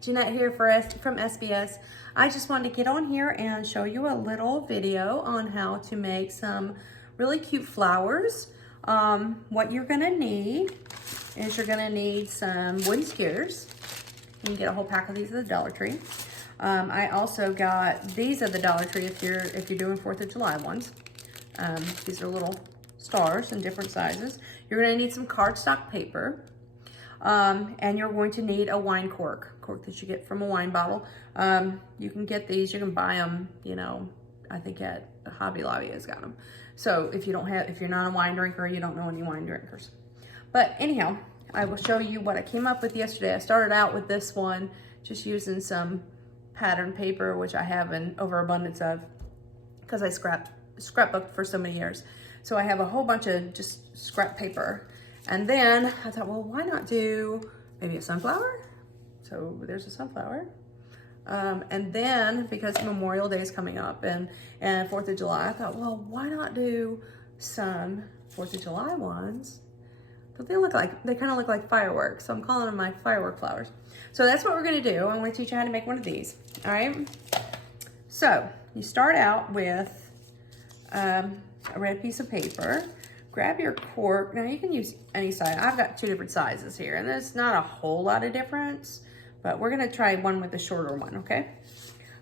Jeanette here from SBS. I just wanted to get on here and show you a little video on how to make some really cute flowers. What you're gonna need is you're gonna need some wooden skewers. You can get a whole pack of these at the Dollar Tree. I also got these at the Dollar Tree if you're doing 4th of July ones. These are little stars in different sizes. You're gonna need some cardstock paper. And you're going to need a wine cork that you get from a wine bottle. You can get these, you can buy them, you know, I think at Hobby Lobby has got them. So if you're not a wine drinker, you don't know any wine drinkers. But anyhow, I will show you what I came up with yesterday. I started out with this one, just using some pattern paper, which I have an overabundance of because I scrapbooked for so many years. So I have a whole bunch of just scrap paper. And then I thought, well, why not do maybe a sunflower? So there's a sunflower. And then because Memorial Day is coming up and 4th of July, I thought, well, why not do some 4th of July ones? But they kind of look like fireworks. So I'm calling them my firework flowers. So that's what we're gonna do. I'm gonna teach you how to make one of these, all right? So you start out with a red piece of paper. Grab your cork. Now you can use any size. I've got 2 different sizes here, and there's not a whole lot of difference, but we're gonna try one with the shorter one, okay?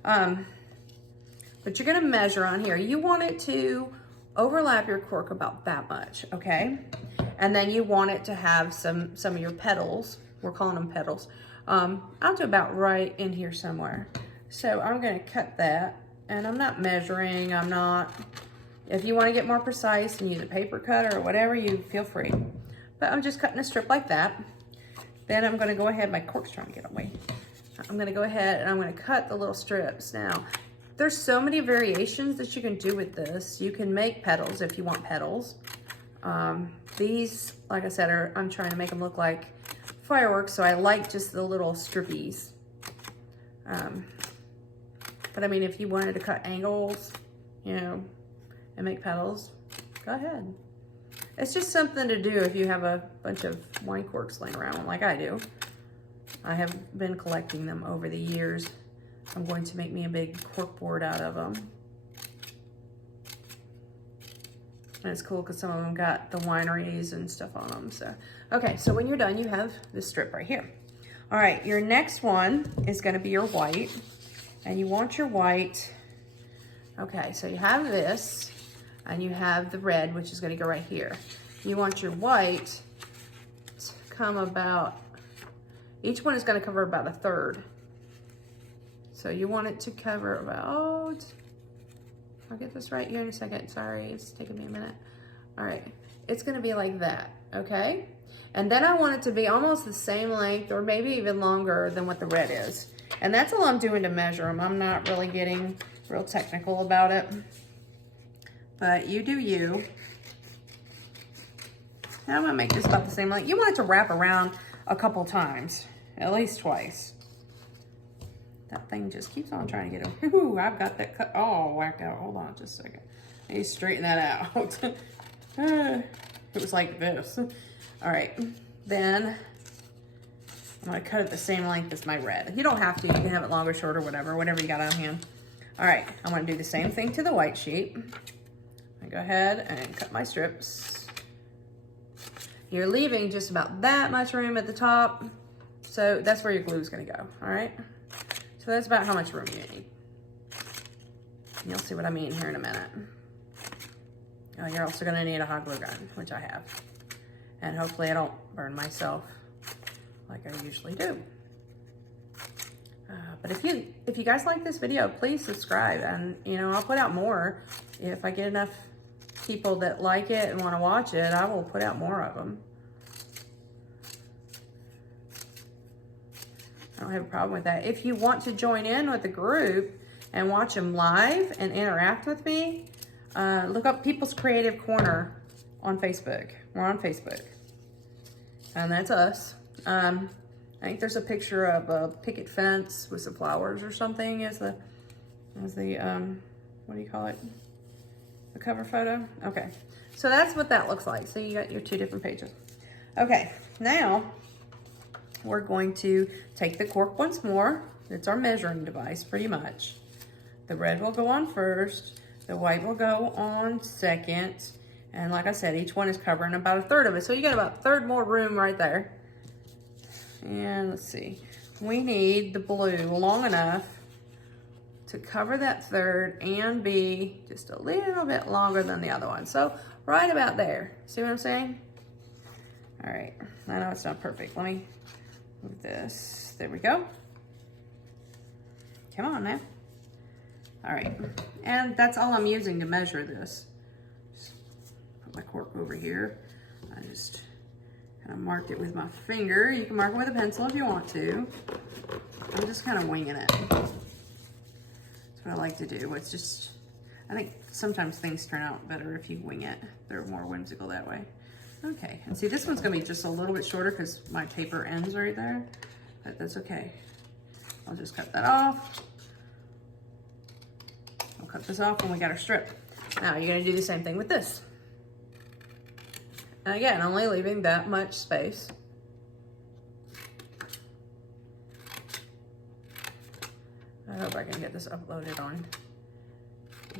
But you're gonna measure on here. You want it to overlap your cork about that much, okay? And then you want it to have some of your petals. We're calling them petals. I'll do about right in here somewhere. So I'm gonna cut that, and I'm not measuring, if you want to get more precise and use a paper cutter or whatever, you feel free. But I'm just cutting a strip like that. Then I'm going to go ahead, my cork's trying to get away. I'm going to go ahead and I'm going to cut the little strips. Now, there's so many variations that you can do with this. You can make petals if you want petals. These, like I said, I'm trying to make them look like fireworks, so I like just the little strippies. But I mean, if you wanted to cut angles, you know, and make petals, go ahead. It's just something to do if you have a bunch of wine corks laying around like I do. I have been collecting them over the years. I'm going to make me a big cork board out of them. And it's cool because some of them got the wineries and stuff on them. So, okay, so when you're done, you have this strip right here. All right, your next one is gonna be your white. And you want your white, okay, so you have this, and you have the red, which is gonna go right here. You want your white to come about, each one is gonna cover about 1/3. So you want it to cover about, I'll get this right here in a second. Sorry, it's taking me a minute. All right, it's gonna be like that, okay? And then I want it to be almost the same length or maybe even longer than what the red is. And that's all I'm doing to measure them. I'm not really getting real technical about it. But you do you. Now I'm gonna make this about the same length. You want it to wrap around a couple times, at least twice. That thing just keeps on trying to get over. Ooh, I've got that cut all whacked out. Hold on just a second. I need to straighten that out. It was like this. All right, then I'm gonna cut it the same length as my red. You don't have to, you can have it longer, shorter, whatever you got on hand. All right, I'm gonna do the same thing to the white sheet. I go ahead and cut my strips. You're leaving just about that much room at the top. So that's where your glue is gonna go, all right? So that's about how much room you need. And you'll see what I mean here in a minute. Oh, you're also gonna need a hot glue gun, which I have. And hopefully I don't burn myself like I usually do. But if you guys like this video, please subscribe, and you know, I'll put out more. If I get enough people that like it and want to watch it, I will put out more of them. I don't have a problem with that. If you want to join in with the group and watch them live and interact with me, look up People's Creative Corner on Facebook. We're on Facebook, and that's us. I think there's a picture of a picket fence with some flowers or something as the what do you call it? The cover photo? Okay, so that's what that looks like. So you got your 2 different pages. Okay, now we're going to take the cork once more. It's our measuring device, pretty much. The red will go on first, the white will go on second, and like I said, each one is covering about a third of it. So you got about a third more room right there. And let's see, we need the blue long enough to cover that third and be just a little bit longer than the other one. So right about there. See what I'm saying? All right, I know it's not perfect. Let me move this. There we go. Come on now. All right, and that's all I'm using to measure this. Just put my cork over here. I just kind of marked it with my finger. You can mark it with a pencil if you want to. I'm just kind of winging it. That's what I like to do. It's just, I think sometimes things turn out better if you wing it. They're more whimsical that way. Okay, and see, this one's gonna be just a little bit shorter because my paper ends right there, but that's okay. I'll just cut that off. We'll cut this off when we got our strip. Now you're gonna do the same thing with this. And again, only leaving that much space. I hope I can get this uploaded on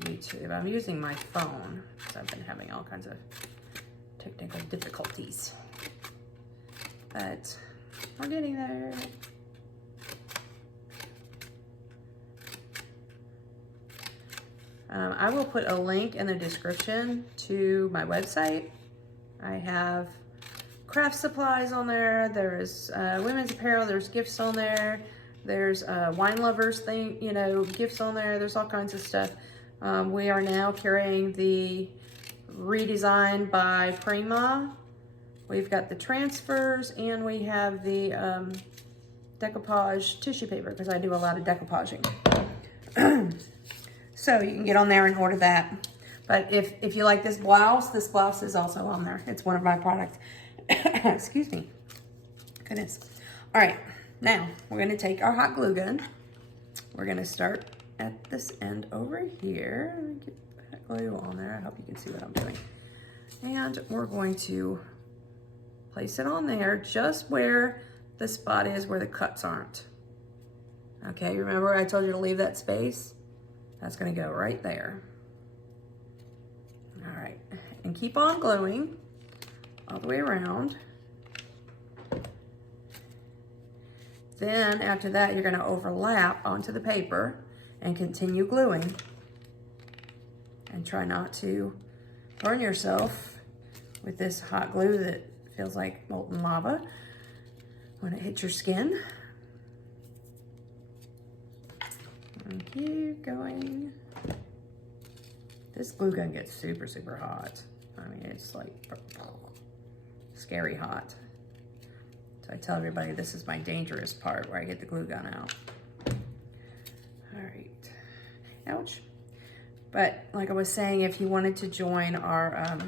YouTube. I'm using my phone because I've been having all kinds of technical difficulties. But we're getting there. I will put a link in the description to my website. I have craft supplies on there. There's women's apparel. There's gifts on there. There's wine lovers thing, you know, gifts on there. There's all kinds of stuff. We are now carrying the redesign by Prima. We've got the transfers and we have the decoupage tissue paper because I do a lot of decoupaging. So you can get on there and order that. But if you like this blouse is also on there. It's one of my products. Excuse me. Goodness. All right, now we're gonna take our hot glue gun. We're gonna start at this end over here. Let me get that glue on there. I hope you can see what I'm doing. And we're going to place it on there just where the spot is where the cuts aren't. Okay, remember I told you to leave that space? That's gonna go right there. All right, and keep on gluing all the way around. Then after that, you're gonna overlap onto the paper and continue gluing. And try not to burn yourself with this hot glue that feels like molten lava when it hits your skin. And keep going. This glue gun gets super, super hot. I mean, it's like scary hot. So I tell everybody this is my dangerous part where I get the glue gun out. All right, ouch. But like I was saying, if you wanted to join our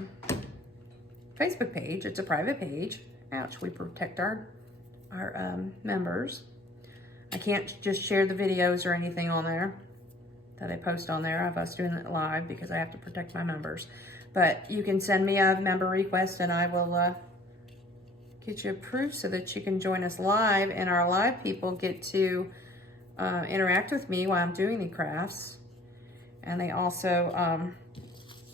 Facebook page, it's a private page. Ouch, we protect our members. I can't just share the videos or anything on there that I post on there of us doing it live because I have to protect my members. But you can send me a member request and I will get you approved so that you can join us live, and our live people get to interact with me while I'm doing the crafts. And they also,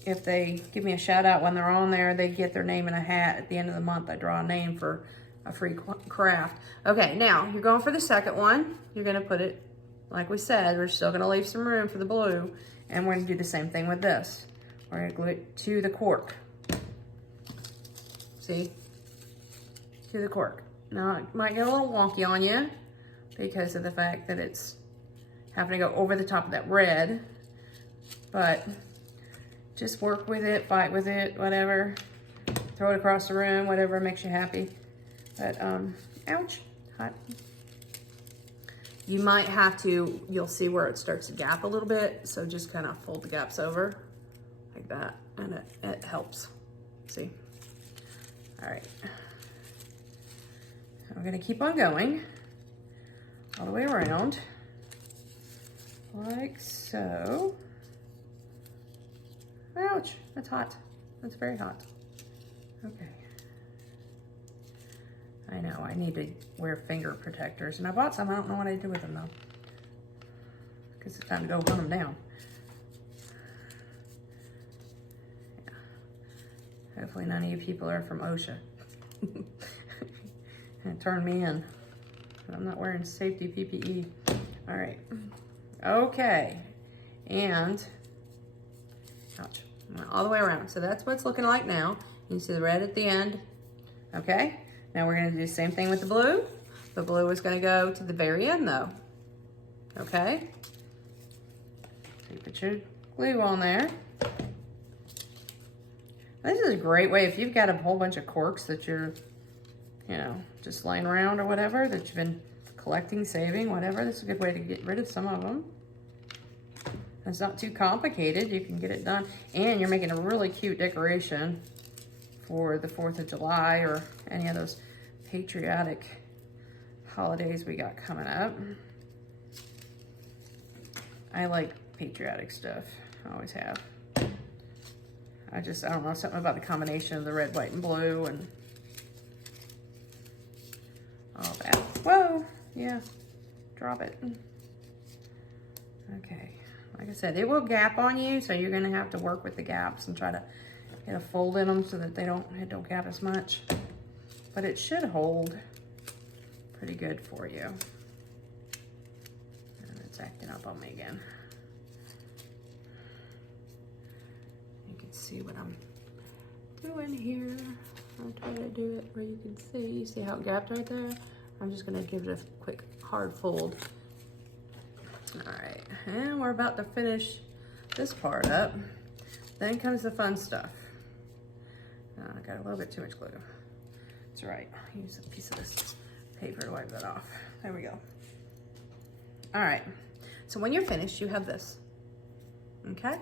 if they give me a shout out when they're on there, they get their name in a hat. At the end of the month, I draw a name for a free craft. Okay, now you're going for the second one. You're gonna put it, like we said, we're still gonna leave some room for the blue, and we're gonna do the same thing with this. We're gonna glue it to the cork. See? To the cork. Now it might get a little wonky on you because of the fact that it's having to go over the top of that red, but just work with it, fight with it, whatever. Throw it across the room, whatever makes you happy. But, ouch, hot. You might have to, you'll see where it starts to gap a little bit, so just kind of fold the gaps over like that, and it helps. See? All right. We're gonna keep on going all the way around, like so. Ouch, that's hot. That's very hot. Okay. I know, I need to wear finger protectors. And I bought some, I don't know what I do with them though. Because it's time to go hunt them down. Yeah. Hopefully none of you people are from OSHA. And turn me in. I'm not wearing safety PPE. All right. Okay. And, ouch, went all the way around. So that's what it's looking like now. You see the red at the end. Okay. Now we're gonna do the same thing with the blue. The blue is gonna go to the very end though. Okay. So you put your glue on there. This is a great way if you've got a whole bunch of corks that you're, you know, just laying around or whatever that you've been collecting, saving, whatever. This is a good way to get rid of some of them. It's not too complicated. You can get it done. And you're making a really cute decoration for the 4th of July or any of those patriotic holidays we got coming up. I like patriotic stuff. I always have. I don't know, something about the combination of the red, white, and blue and all that. Whoa, yeah, drop it. Okay, like I said, it will gap on you, so you're gonna have to work with the gaps and try to get a fold in them so that it don't gap as much. But it should hold pretty good for you. And it's acting up on me again. You can see what I'm doing here. I'll try to do it where you can see. You see how it gapped right there? I'm just gonna give it a quick hard fold. All right, and we're about to finish this part up. Then comes the fun stuff. I got a little bit too much glue. That's right, I'll use a piece of this paper to wipe that off. There we go. All right, so when you're finished, you have this, okay?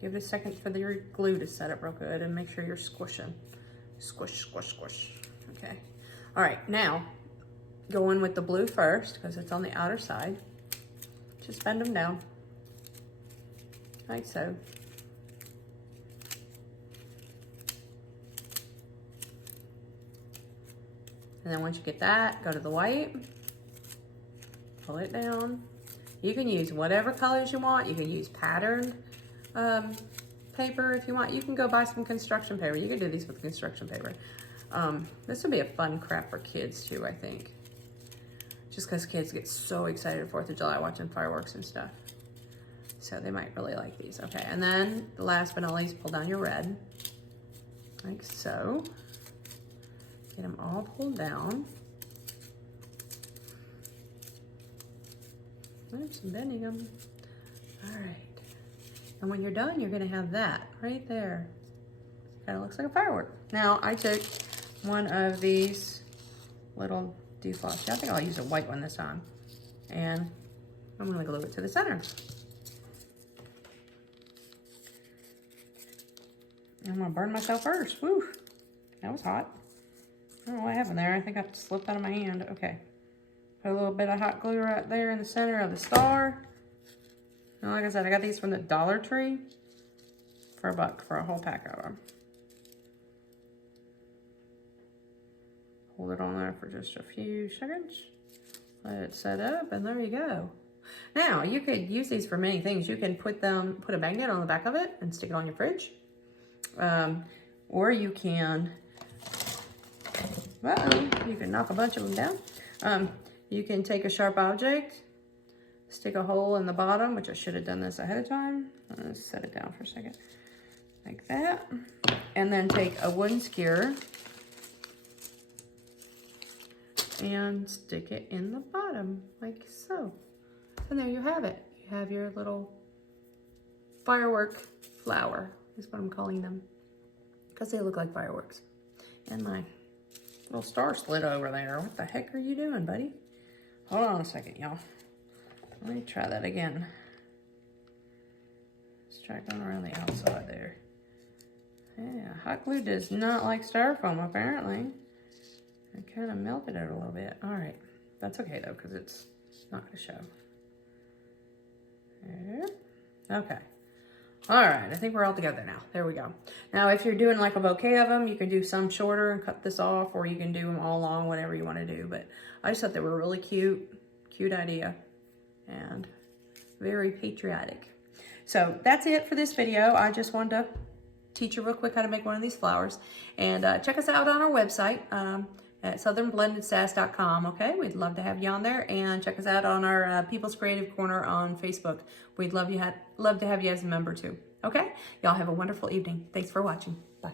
Give it a second for your glue to set up real good and make sure you're squishing. Squish, squish, squish, okay. All right, now, go in with the blue first because it's on the outer side. Just bend them down, like so. And then once you get that, go to the white, pull it down. You can use whatever colors you want. You can use patterned paper if you want. You can go buy some construction paper. You can do these with construction paper. This would be a fun craft for kids too, I think. Just because kids get so excited 4th of July watching fireworks and stuff. So they might really like these. Okay, and then the last but not least, pull down your red, like so. Get them all pulled down. Oops, I'm bending them. All right. And when you're done, you're gonna have that right there. Kind of looks like a firework. Now, I took one of these little defloss. I think I'll use a white one this time. And I'm gonna glue it to the center. I'm gonna burn myself first. Woo, that was hot. I don't know what happened there. I think I slipped out of my hand. Okay. Put a little bit of hot glue right there in the center of the star. And like I said, I got these from the Dollar Tree for $1 for a whole pack of them. Hold it on there for just a few seconds. Let it set up, and there you go. Now, you could use these for many things. You can put a magnet on the back of it and stick it on your fridge. Or you can, you can knock a bunch of them down. You can take a sharp object, stick a hole in the bottom, which I should have done this ahead of time. Let's set it down for a second, like that. And then take a wooden skewer and stick it in the bottom, like so. And there you have it. You have your little firework flower, is what I'm calling them, because they look like fireworks. And my little star slid over there. What the heck are you doing, buddy? Hold on a second, y'all. Let me try that again. Let's try going around the outside there. Yeah, hot glue does not like styrofoam, apparently. I kind of melted it a little bit. All right, that's okay though, because it's not gonna show. There. Okay. All right, I think we're all together now. There we go. Now, if you're doing like a bouquet of them, you can do some shorter and cut this off, or you can do them all long, whatever you want to do. But I just thought they were really cute. Cute idea. And very patriotic. So that's it for this video. I just wanted to teach you real quick how to make one of these flowers. And check us out on our website at southernblendedsass.com, okay? We'd love to have you on there. And check us out on our People's Creative Corner on Facebook. We'd love to have you as a member too, okay? Y'all have a wonderful evening. Thanks for watching. Bye.